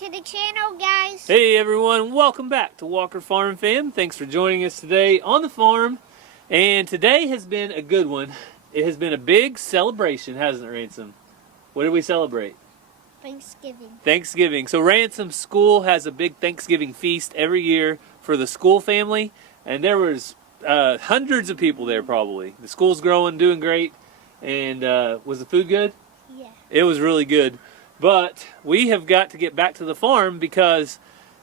to the channel, guys. Hey everyone, welcome back to Walker Farm Fam. Thanks for joining us today on the farm. And today has been a good one. It has been a big celebration, hasn't it, Ransom? What did we celebrate? Thanksgiving. Thanksgiving. So Ransom's school has a big Thanksgiving feast every year for the school family. And there was hundreds of people there probably. The school's growing, doing great. And was the food good? Yeah. It was really good. But we have got to get back to the farm because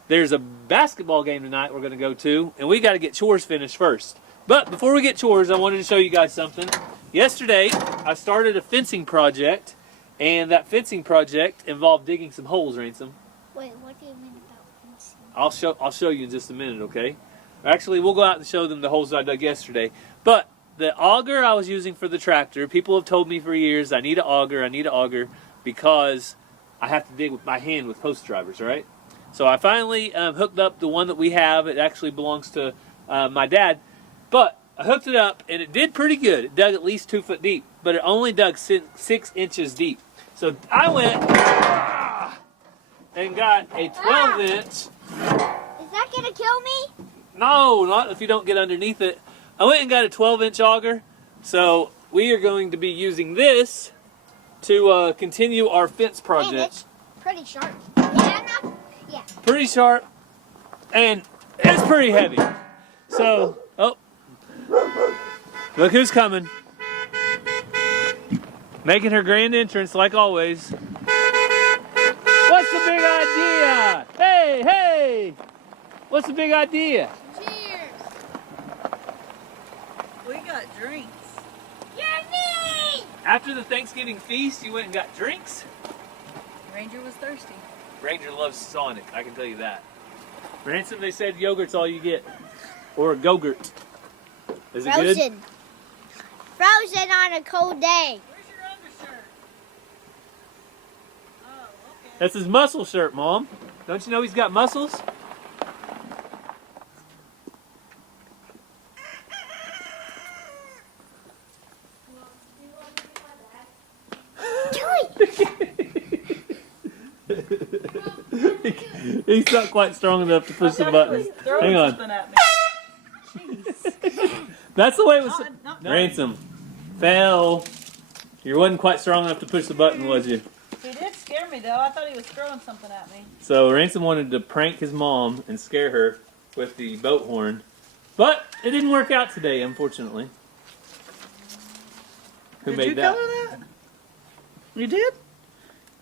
there's a basketball game tonight we're going to go to, and we got to get chores finished first. But before we get chores, I wanted to show you guys something. Yesterday, I started a fencing project, and that fencing project involved digging some holes, Ransom. Wait, what do you mean about fencing? I'll show you in just a minute, okay? Actually, we'll go out and show them the holes I dug yesterday. But the auger I was using for the tractor, people have told me for years, I need an auger, because I have to dig with my hand with post drivers, right? So I finally hooked up the one that we have. It actually belongs to my dad. But I hooked it up, and it did pretty good. It dug at least 2 foot deep, but it only dug 6 inches deep. So I went and got a 12-inch. Is that going to kill me? No, not if you don't get underneath it. I went and got a 12-inch auger. So we are going to be using this to continue our fence project. Man, it's pretty sharp. Yeah, no? Yeah. Pretty sharp, and it's pretty heavy. So, oh, look who's coming. Making her grand entrance like always. What's the big idea? Hey, hey! What's the big idea? Cheers. We got drinks. Yummy! After the Thanksgiving feast, you went and got drinks? Ranger was thirsty. Ranger loves Sonic, I can tell you that. Ransom, they said yogurt's all you get. Or a Go-Gurt. Is it good? Frozen. Frozen on a cold day. Where's your undershirt? Oh, okay. That's his muscle shirt, Mom. Don't you know he's got muscles? He's not quite strong enough to push the buttons. Hang on. At me. That's the way it was. Not Ransom. Fell. You wasn't quite strong enough to push the button, was you? He did scare me, though. I thought he was throwing something at me. So Ransom wanted to prank his mom and scare her with the boat horn. But it didn't work out today, unfortunately. Who Did made you that? color that? You did?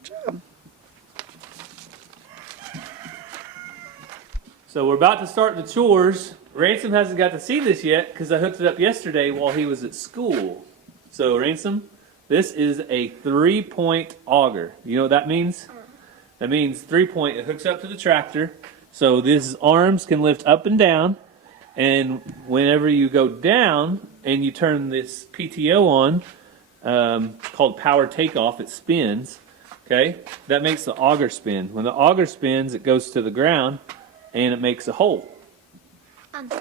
Good job. So we're about to start the chores. Ransom hasn't got to see this yet because I hooked it up yesterday while he was at school. So Ransom, this is a 3-point auger. You know what that means? That means 3-point. It hooks up to the tractor. So these arms can lift up and down. And whenever you go down and you turn this PTO on, called power takeoff, it spins. Okay? That makes the auger spin. When the auger spins, it goes to the ground and it makes a hole.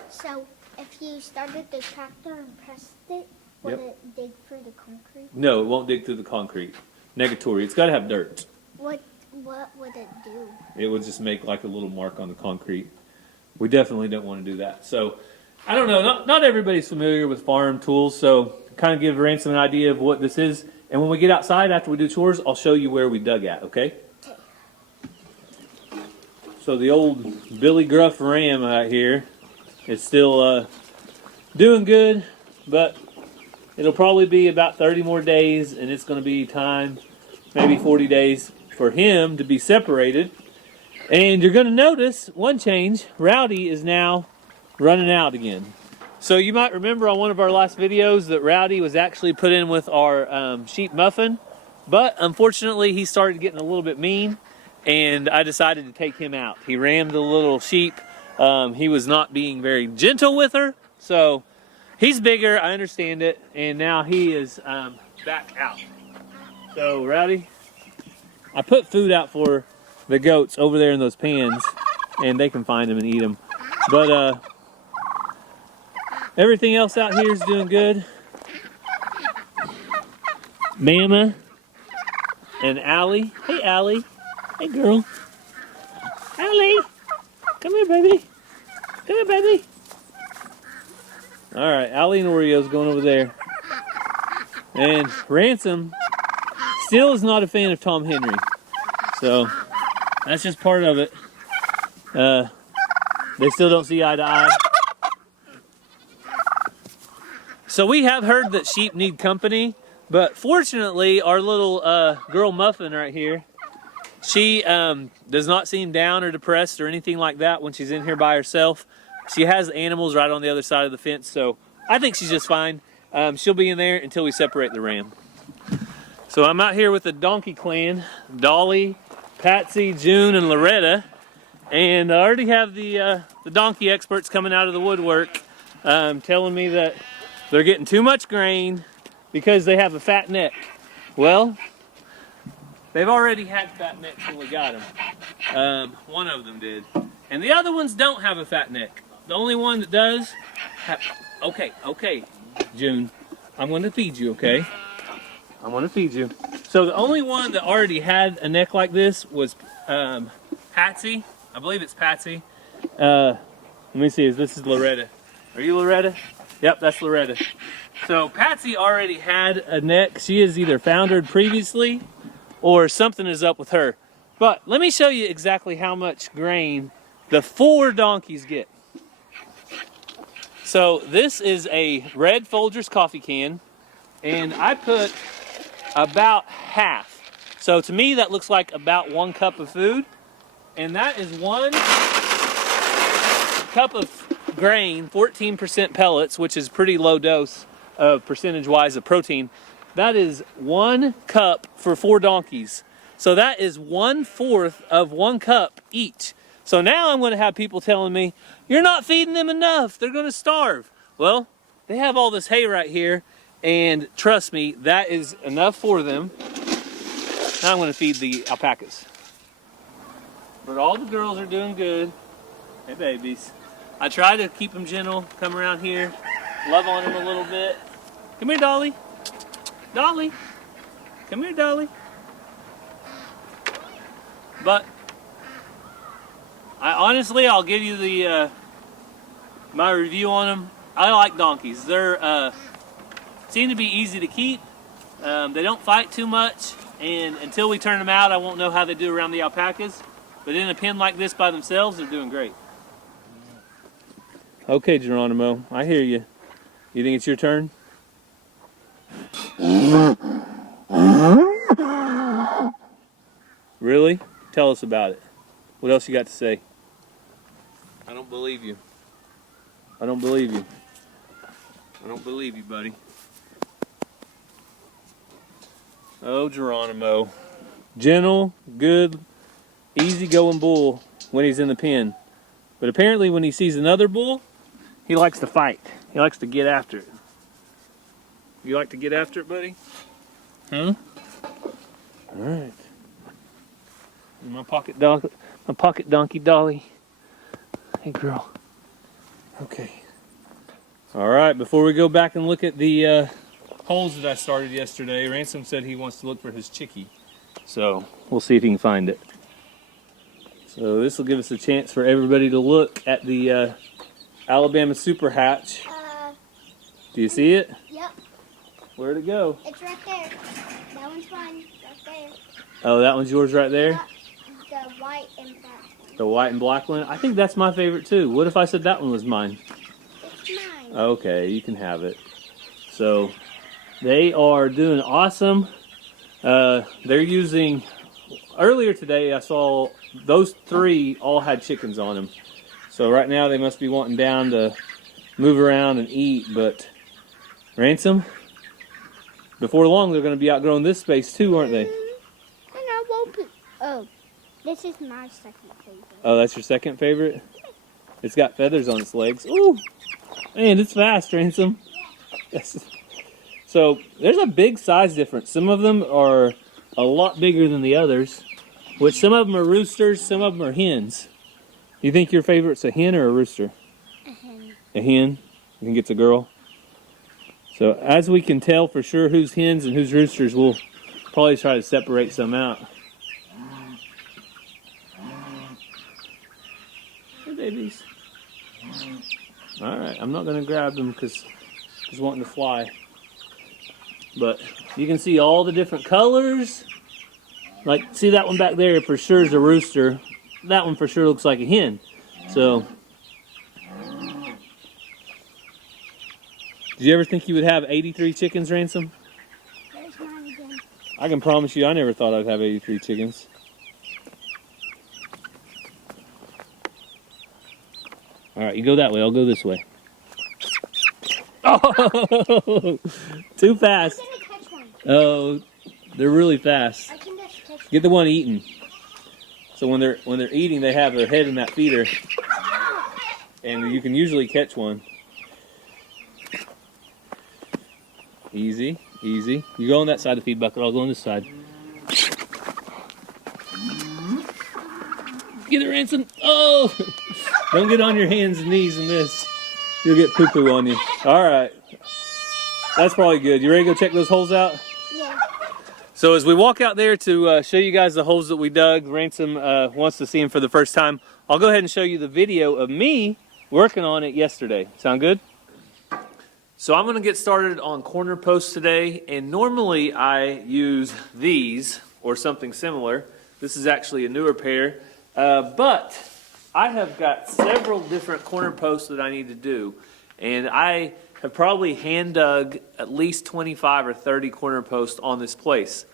So if you started the tractor and pressed it, would it dig through the concrete? No, it won't dig through the concrete. Negatory. It's got to have dirt. What would it do? It would just make like a little mark on the concrete. We definitely don't want to do that. So, I don't know. Not everybody's familiar with farm tools, so kind of give Ransom an idea of what this is. And when we get outside after we do chores, I'll show you where we dug at, okay? So the old Billy Gruff Ram out here is still doing good, but it'll probably be about 30 more days, and it's going to be time, maybe 40 days, for him to be separated. And you're going to notice one change. Rowdy is now running out again. So you might remember on one of our last videos that Rowdy was actually put in with our sheep muffin, but unfortunately he started getting a little bit mean, and I decided to take him out. He rammed the little sheep. He was not being very gentle with her, so he's bigger, I understand it, and now he is back out. So Rowdy, I put food out for the goats over there in those pans, and they can find them and eat them. But everything else out here is doing good. Mama and Allie. Hey, Allie. Hey, girl. Allie! Come here, baby. Come here, baby. All right, Allie and Oreo's going over there. And Ransom still is not a fan of Tom Henry. So that's just part of it. They still don't see eye to eye. So we have heard that sheep need company, but fortunately our little girl Muffin right here, she does not seem down or depressed or anything like that when she's in here by herself. She has animals right on the other side of the fence, so I think she's just fine. She'll be in there until we separate the ram. So I'm out here with the donkey clan, Dolly, Patsy, June, and Loretta. And I already have the donkey experts coming out of the woodwork telling me that they're getting too much grain because they have a fat neck. Well, they've already had fat necks when we got them. One of them did. And the other ones don't have a fat neck. The only one that does have... Okay, June. I'm going to feed you, okay? I'm going to feed you. So the only one that already had a neck like this was Patsy. I believe it's Patsy. Let me see, this is Loretta. Are you Loretta? Yep, that's Loretta. So Patsy already had a neck. She is either foundered previously or something is up with her. But let me show you exactly how much grain the 4 donkeys get. So this is a red Folgers coffee can, and I put about half. So to me that looks like about 1 cup of food. And that is 1 cup of grain, 14% pellets, which is pretty low dose of percentage-wise of protein. That is 1 cup for 4 donkeys. So that is 1/4 of 1 cup each. So now I'm going to have people telling me, you're not feeding them enough, they're going to starve. Well, they have all this hay right here, and trust me, that is enough for them. Now I'm going to feed the alpacas. But all the girls are doing good. Hey, babies. I try to keep them gentle, come around here, love on them a little bit. Come here, Dolly. Dolly. Come here, Dolly. But I'll give you the my review on them. I like donkeys. They're seem to be easy to keep. They don't fight too much, and until we turn them out, I won't know how they do around the alpacas. But in a pen like this by themselves, they're doing great. Okay, Geronimo, I hear you. You think it's your turn? Really? Tell us about it. What else you got to say? I don't believe you. I don't believe you. I don't believe you, buddy. Oh, Geronimo. Gentle, good, easy-going bull when he's in the pen. But apparently when he sees another bull, he likes to fight. He likes to get after it. You like to get after it, buddy? Huh? All right. My pocket donkey Dolly. Hey, girl. Okay. All right, before we go back and look at the holes that I started yesterday, Ransom said he wants to look for his chickie. So we'll see if he can find it. So this will give us a chance for everybody to look at the Alabama Super Hatch. Do you see it? Yep. Where'd it go? It's right there. That one's mine. Right there. Oh, that one's yours right there? The white and black one. The white and black one? I think that's my favorite too. What if I said that one was mine? It's mine. Okay, you can have it. So they are doing awesome. They're using, earlier today I saw those 3 all had chickens on them. So right now they must be wanting down to move around and eat, but Ransom, before long they're going to be outgrowing this space too, aren't they? And I won't be. Oh, this is my second favorite. Oh, that's your second favorite? It's got feathers on its legs. Ooh! Man, it's fast, Ransom. Yes. So there's a big size difference. Some of them are a lot bigger than the others, which some of them are roosters, some of them are hens. You think your favorite's a hen or a rooster? A hen. A hen? You think it's a girl? So as we can tell for sure who's hens and who's roosters, we'll probably try to separate some out. Hi, babies. All right, I'm not gonna grab them because he's wanting to fly. But you can see all the different colors. Like, see that one back there for sure is a rooster. That one for sure looks like a hen. So, did you ever think you would have 83 chickens, Ransom? There's mine again. I can promise you I never thought I'd have 83 chickens. All right, you go that way. I'll go this way. Oh, too fast. I'm gonna catch one. Oh, they're really fast. I can just catch Get the one eating. So when they're eating, they have their head in that feeder, and you can usually catch one. Easy, easy. You go on that side of the feed bucket. I'll go on this side. Get it, Ransom. Oh, don't get on your hands and knees in this. You'll get poo-poo on you. All right. That's probably good. You ready to go check those holes out? Yeah. So as we walk out there to show you guys the holes that we dug, Ransom wants to see them for the first time. I'll go ahead and show you the video of me working on it yesterday. Sound good? So I'm going to get started on corner posts today, and normally I use these or something similar. This is actually a newer pair, but I have got several different corner posts that I need to do, and I have probably hand dug at least 25 or 30 corner posts on this place.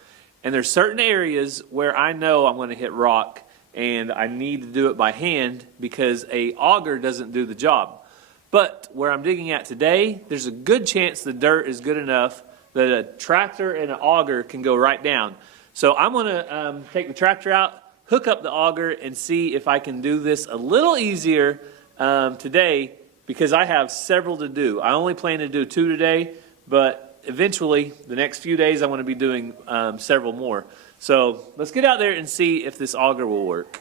And there's certain areas where I know I'm going to hit rock, and I need to do it by hand because a auger doesn't do the job. But where I'm digging at today, there's a good chance the dirt is good enough that a tractor and an auger can go right down. So I'm going to take the tractor out, hook up the auger, and see if I can do this a little easier today because I have several to do. I only plan to do 2 today, but eventually, the next few days, I'm going to be doing several more. So let's get out there and see if this auger will work.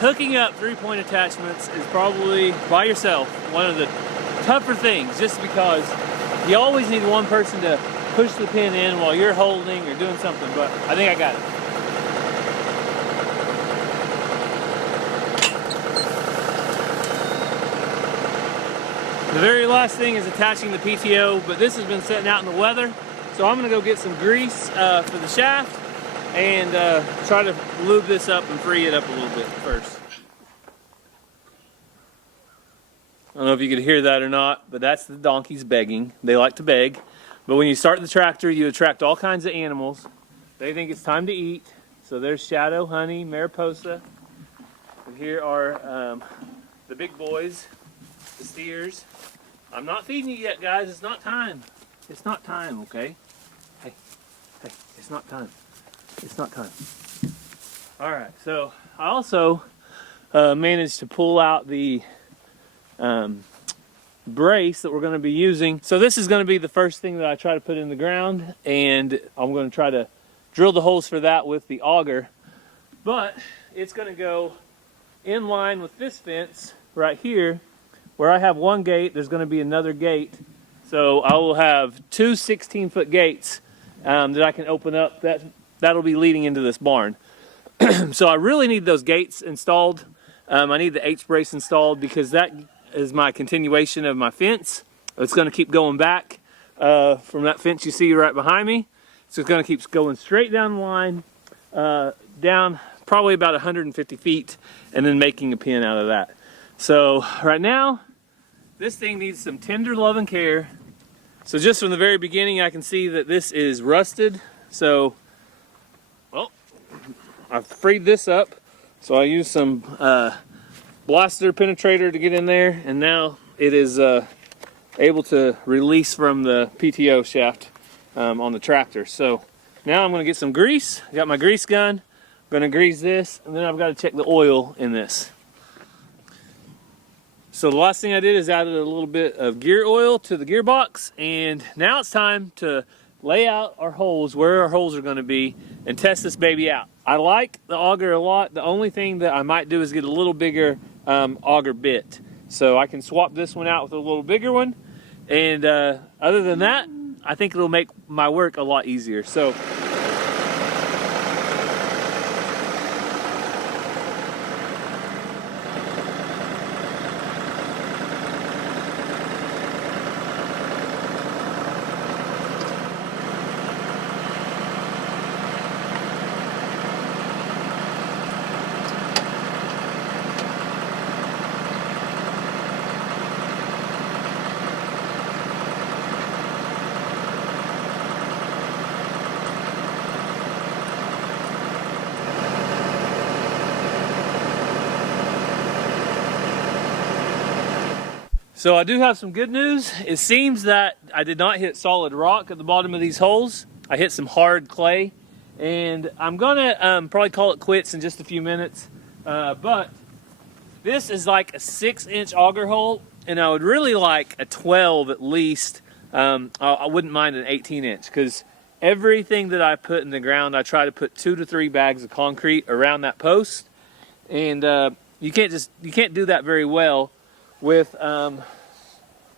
Hooking up 3-point attachments is probably, by yourself, one of the tougher things, just because you always need one person to push the pin in while you're holding or doing something, but I think I got it. The very last thing is attaching the PTO, but this has been sitting out in the weather, so I'm going to go get some grease for the shaft and try to lube this up and free it up a little bit first. I don't know if you could hear that or not, but that's the donkeys begging. They like to beg. But when you start the tractor, you attract all kinds of animals. They think it's time to eat. So there's Shadow, Honey, Mariposa. And here are the big boys, the steers. I'm not feeding you yet, guys. It's not time. It's not time, okay? Hey, it's not time. It's not time. All right, so I also managed to pull out the brace that we're going to be using. So this is going to be the first thing that I try to put in the ground, and I'm going to try to drill the holes for that with the auger. But it's going to go in line with this fence right here, where I have one gate. There's going to be another gate. So I will have two 16-foot gates that I can open up. That'll be leading into this barn. So I really need those gates installed. I need the H-brace installed because that is my continuation of my fence. It's going to keep going back from that fence you see right behind me. So it's going to keep going straight down the line, down probably about 150 feet, and then making a pin out of that. So right now, this thing needs some tender love and care. So just from the very beginning, I can see that this is rusted. So, well, I've freed this up. So I used some blaster penetrator to get in there, and now it is able to release from the PTO shaft on the tractor. So now I'm going to get some grease. I got my grease gun. I'm going to grease this, and then I've got to check the oil in this. So the last thing I did is added a little bit of gear oil to the gearbox, and now it's time to lay out our holes, where our holes are going to be, and test this baby out. I like the auger a lot. The only thing that I might do is get a little bigger auger bit. So I can swap this one out with a little bigger one, and other than that, I think it'll make my work a lot easier. So So I do have some good news. It seems that I did not hit solid rock at the bottom of these holes. I hit some hard clay, and I'm gonna probably call it quits in just a few minutes. But this is like a 6-inch auger hole, and I would really like a 12 at least. I wouldn't mind an 18-inch, because everything that I put in the ground, I try to put 2 to 3 bags of concrete around that post, and you can't do that very well with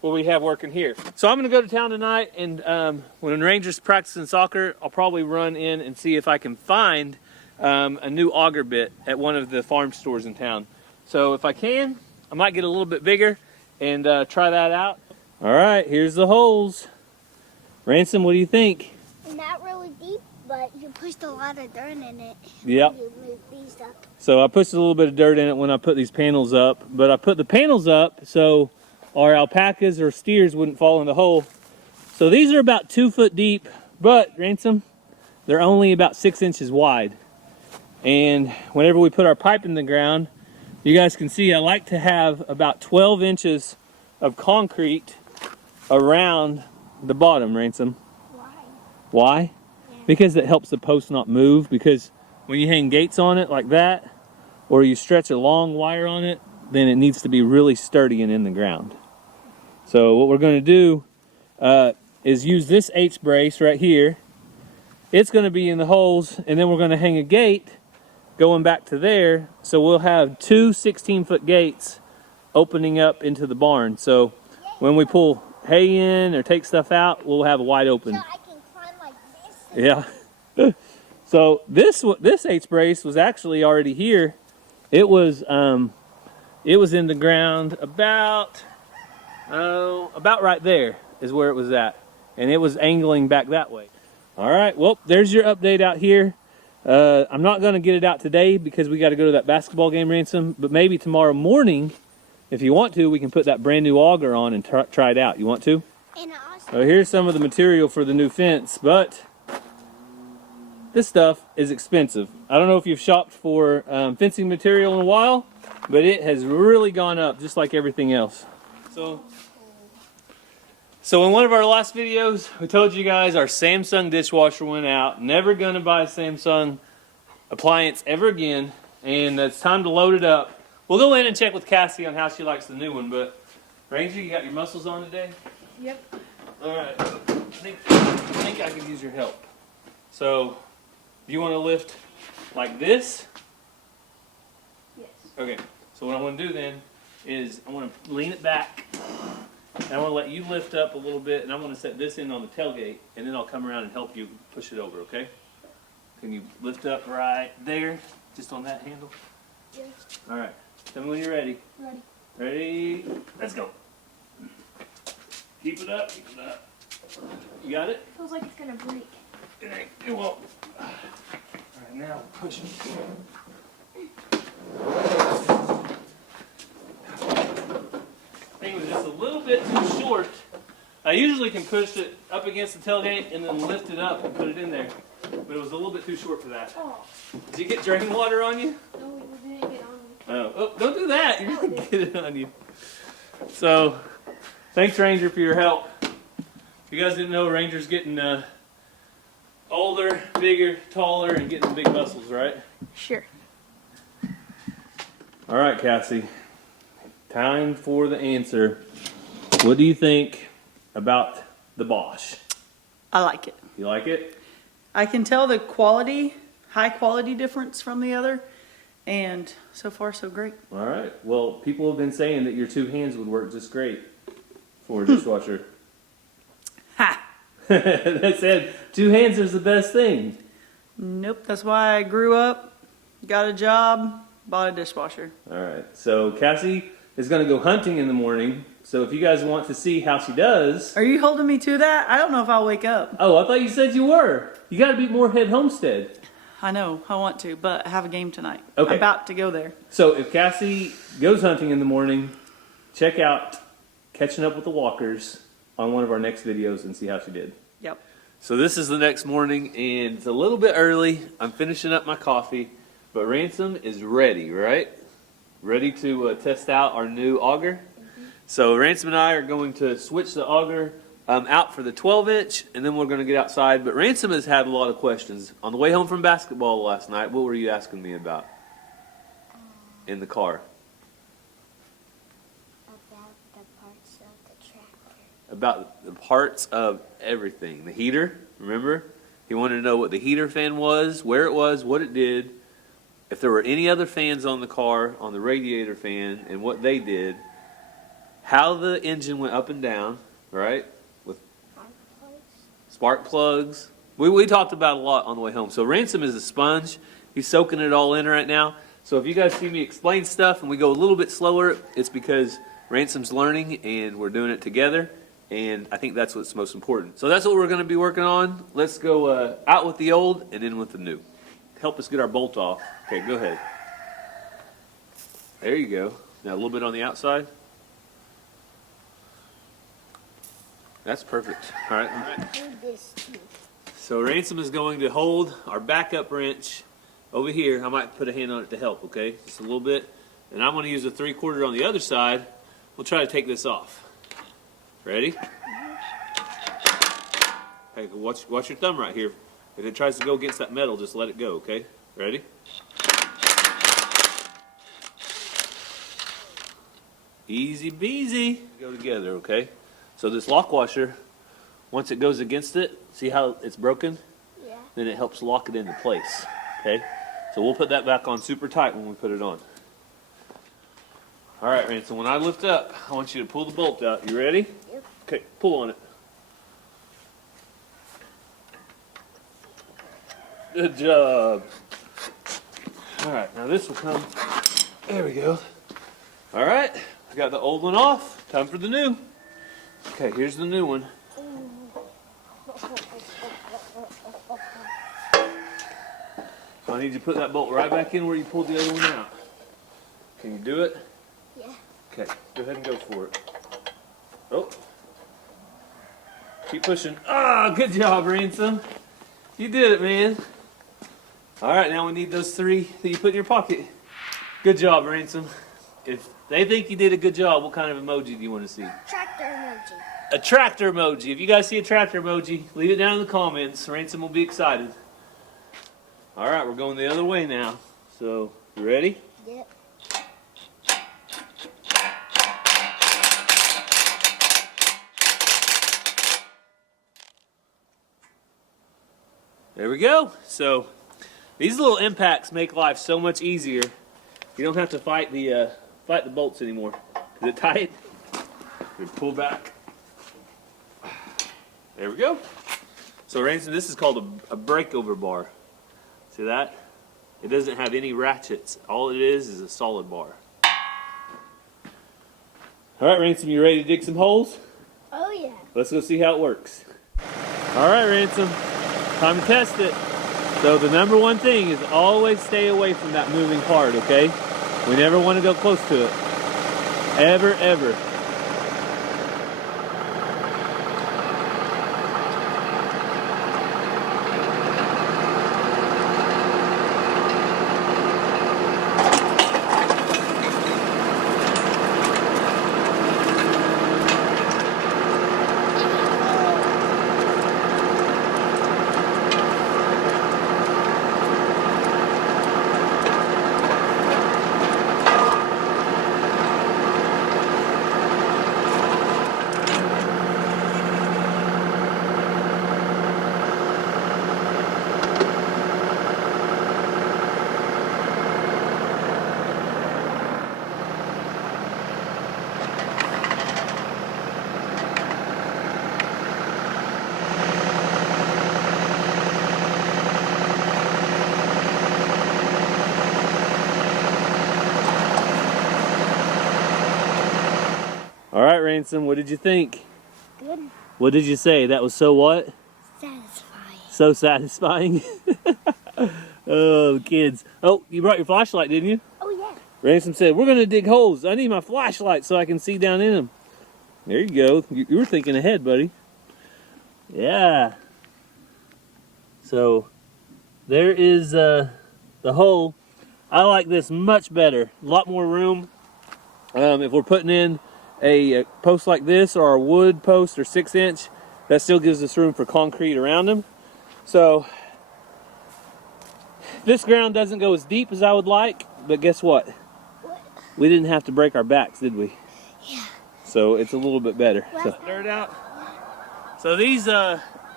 what we have working here. So I'm going to go to town tonight, and when Ranger's practicing soccer, I'll probably run in and see if I can find a new auger bit at one of the farm stores in town. So if I can, I might get a little bit bigger and try that out. All right, here's the holes. Ransom, what do you think? Not really deep, but you pushed a lot of dirt in it. Yep. You moved these up. So I pushed a little bit of dirt in it when I put these panels up, but I put the panels up so our alpacas or steers wouldn't fall in the hole. So these are about 2 foot deep, but Ransom, they're only about 6 inches wide. And whenever we put our pipe in the ground, you guys can see I like to have about 12 inches of concrete around the bottom, Ransom. Why? Why? Yeah. Because it helps the post not move, because when you hang gates on it like that, or you stretch a long wire on it, then it needs to be really sturdy and in the ground. So what we're going to do is use this H-brace right here. It's going to be in the holes, and then we're going to hang a gate going back to there. So we'll have 2 16-foot gates opening up into the barn. So when we pull hay in or take stuff out, we'll have a wide open. So I can climb like this? Yeah. So this H-brace was actually already here. It was in the ground about right there is where it was at, and it was angling back that way. All right, well, there's your update out here. I'm not going to get it out today because we got to go to that basketball game, Ransom, but maybe tomorrow morning, if you want to, we can put that brand new auger on and try it out. You want to? And also, So here's some of the material for the new fence, but this stuff is expensive. I don't know if you've shopped for fencing material in a while, but it has really gone up just like everything else. So in one of our last videos, we told you guys our Samsung dishwasher went out. Never gonna buy a Samsung appliance ever again, and it's time to load it up. We'll go in and check with Cassie on how she likes the new one, but Ranger, you got your muscles on today? Yep. All right, I think I can use your help. So, do you want to lift like this? Yes. Okay, so what I want to do then is I want to lean it back, and I want to let you lift up a little bit, and I want to set this in on the tailgate, and then I'll come around and help you push it over, okay? Can you lift up right there, just on that handle? Yes. All right, tell me when you're ready. Ready. Ready? Let's go. Keep it up, keep it up. You got it? Feels like it's gonna break. It won't. Alright, now push it. Thing was just a little bit too short. I usually can push it up against the tailgate and then lift it up and put it in there. But it was a little bit too short for that. Oh. Did you get drain water on you? No, it didn't get on me. Oh, don't do that. You're going to get it on you. So, thanks, Ranger, for your help. If you guys didn't know, Ranger's getting older, bigger, taller, and getting big muscles, right? Sure. All right, Cassie. Time for the answer. What do you think about the Bosch? I like it. You like it? I can tell the quality, high quality difference from the other, and so far so great. All right. Well, people have been saying that your two hands would work just great for a dishwasher. Ha! That said, two hands is the best thing. Nope, that's why I grew up, got a job, bought a dishwasher. All right. So Cassie is going to go hunting in the morning. So if you guys want to see how she does... Are you holding me to that? I don't know if I'll wake up. Oh, I thought you said you were. You got to beat Moorhead Homestead. I know, I want to, but I have a game tonight. Okay. I'm about to go there. So if Cassie goes hunting in the morning, check out Catching Up with the Walkers on one of our next videos and see how she did. Yep. So this is the next morning, and it's a little bit early. I'm finishing up my coffee, but Ransom is ready, right? Ready to test out our new auger. So Ransom and I are going to switch the auger out for the 12-inch, and then we're going to get outside. But Ransom has had a lot of questions. On the way home from basketball last night, what were you asking me about in the car? About the parts of the tractor. About the parts of everything. The heater, remember? He wanted to know what the heater fan was, where it was, what it did, if there were any other fans on the car, on the radiator fan, and what they did, how the engine went up and down, right? With spark plugs. We talked about a lot on the way home. So Ransom is a sponge. He's soaking it all in right now. So if you guys see me explain stuff and we go a little bit slower, it's because Ransom's learning and we're doing it together. And I think that's what's most important. So that's what we're going to be working on. Let's go out with the old and in with the new. Help us get our bolt off. Okay, go ahead. There you go. Now a little bit on the outside. That's perfect. All right. So Ransom is going to hold our backup wrench over here. I might put a hand on it to help, okay? Just a little bit. And I'm going to use a 3/4 on the other side. We'll try to take this off. Ready? Hey, watch your thumb right here. If it tries to go against that metal, just let it go, okay? Ready? Easy peasy. Go together, okay? So this lock washer, once it goes against it, see how it's broken? Yeah. Then it helps lock it into place, okay? So we'll put that back on super tight when we put it on. All right, Ransom, when I lift up, I want you to pull the bolt out. You ready? Yep. Okay, pull on it. Good job. All right, now this will come. There we go. All right, I got the old one off. Time for the new. Okay, here's the new one. So I need you to put that bolt right back in where you pulled the other one out. Can you do it? Yeah. Okay, go ahead and go for it. Oh. Keep pushing. Ah, good job, Ransom. You did it, man. All right, now we need those 3 that you put in your pocket. Good job, Ransom. If they think you did a good job, what kind of emoji do you want to see? Tractor emoji. A tractor emoji. If you guys see a tractor emoji, leave it down in the comments. Ransom will be excited. All right, we're going the other way now. So, you ready? Yep. There we go. So, these little impacts make life so much easier. You don't have to fight the bolts anymore. Is it tight? You pull back. There we go. So Ransom, this is called a breakover bar. See that? It doesn't have any ratchets. All it is a solid bar. All right, Ransom, you ready to dig some holes? Oh yeah. Let's go see how it works. All right, Ransom, time to test it. So the number one thing is always stay away from that moving part, okay? We never want to go close to it. Ever, ever. All right, Ransom, what did you think? Good. What did you say? That was so what? Satisfying. So satisfying. Oh, kids. Oh, you brought your flashlight, didn't you? Oh yeah. Ransom said, we're going to dig holes. I need my flashlight so I can see down in them. There you go. You were thinking ahead, buddy. Yeah. So, there is the hole. I like this much better. A lot more room. If we're putting in a post like this or a wood post or 6-inch, that still gives us room for concrete around them. So, this ground doesn't go as deep as I would like, but guess what? What? We didn't have to break our backs, did we? Yeah. So it's a little bit better. Well, So, dirt out. So these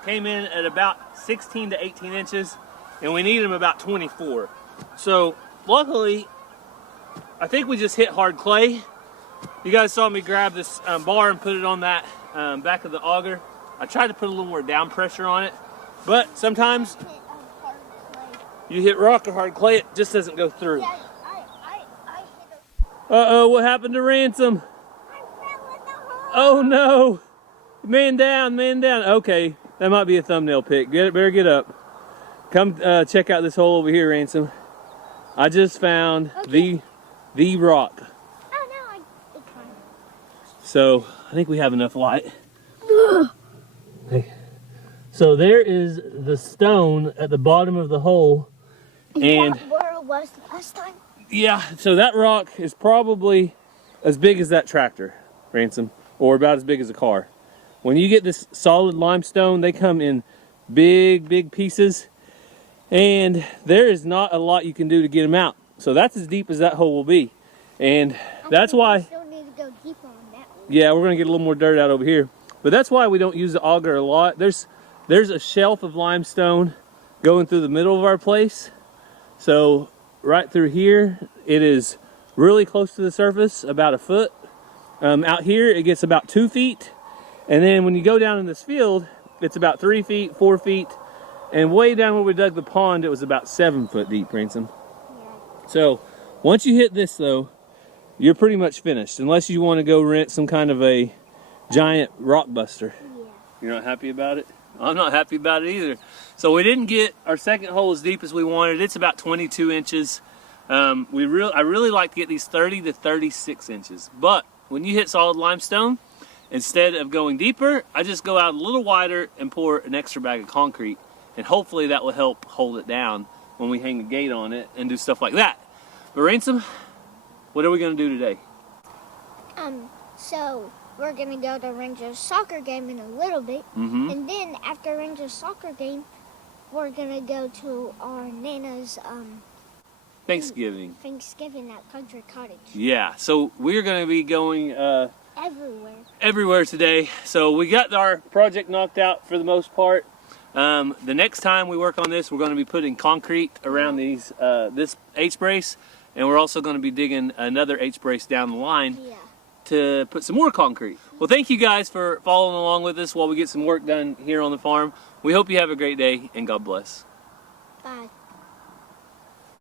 came in at about 16 to 18 inches, and we need them about 24. So luckily, I think we just hit hard clay. You guys saw me grab this bar and put it on that back of the auger. I tried to put a little more down pressure on it, but sometimes Hit hard clay. you hit rock or hard clay, it just doesn't go through. Yeah, I hit Uh-oh, what happened to Ransom? I fell in the hole. Oh no! Man down, man down. Okay, that might be a thumbnail pic. Better get up. Come check out this hole over here, Ransom. I just found the rock. Oh no, it's fine. So I think we have enough light. Okay. So there is the stone at the bottom of the hole, and Is that where it was the last time? yeah, so that rock is probably as big as that tractor, Ransom, or about as big as a car. When you get this solid limestone, they come in big pieces, and there is not a lot you can do to get them out. So that's as deep as that hole will be, and that's why. We still need to go deeper on that one. Yeah, we're gonna get a little more dirt out over here, but that's why we don't use the auger a lot. There's a shelf of limestone going through the middle of our place, so right through here it is really close to the surface, about a foot. Out here it gets about 2 feet, and then when you go down in this field, it's about 3 feet, 4 feet, and way down where we dug the pond, it was about 7 foot deep, Ransom. Yeah. So once you hit this though, you're pretty much finished, unless you want to go rent some kind of a giant rock buster. Yeah. You're not happy about it? I'm not happy about it either. So we didn't get our second hole as deep as we wanted. It's about 22 inches. I really like to get these 30 to 36 inches. But when you hit solid limestone, instead of going deeper, I just go out a little wider and pour an extra bag of concrete. And hopefully that will help hold it down when we hang a gate on it and do stuff like that. But Ransom, what are we going to do today? So we're gonna go to Rangers soccer game in a little bit, Mm-hmm. and then after Rangers soccer game, we're gonna go to our Nana's Thanksgiving. Thanksgiving at Country Cottage. Yeah, so we're going to be going Everywhere. everywhere today. So we got our project knocked out for the most part. The next time we work on this, we're going to be putting concrete around these this H-brace, and we're also going to be digging another H-brace down the line Yeah. to put some more concrete. Well, thank you guys for following along with us while we get some work done here on the farm. We hope you have a great day, and God bless. Bye.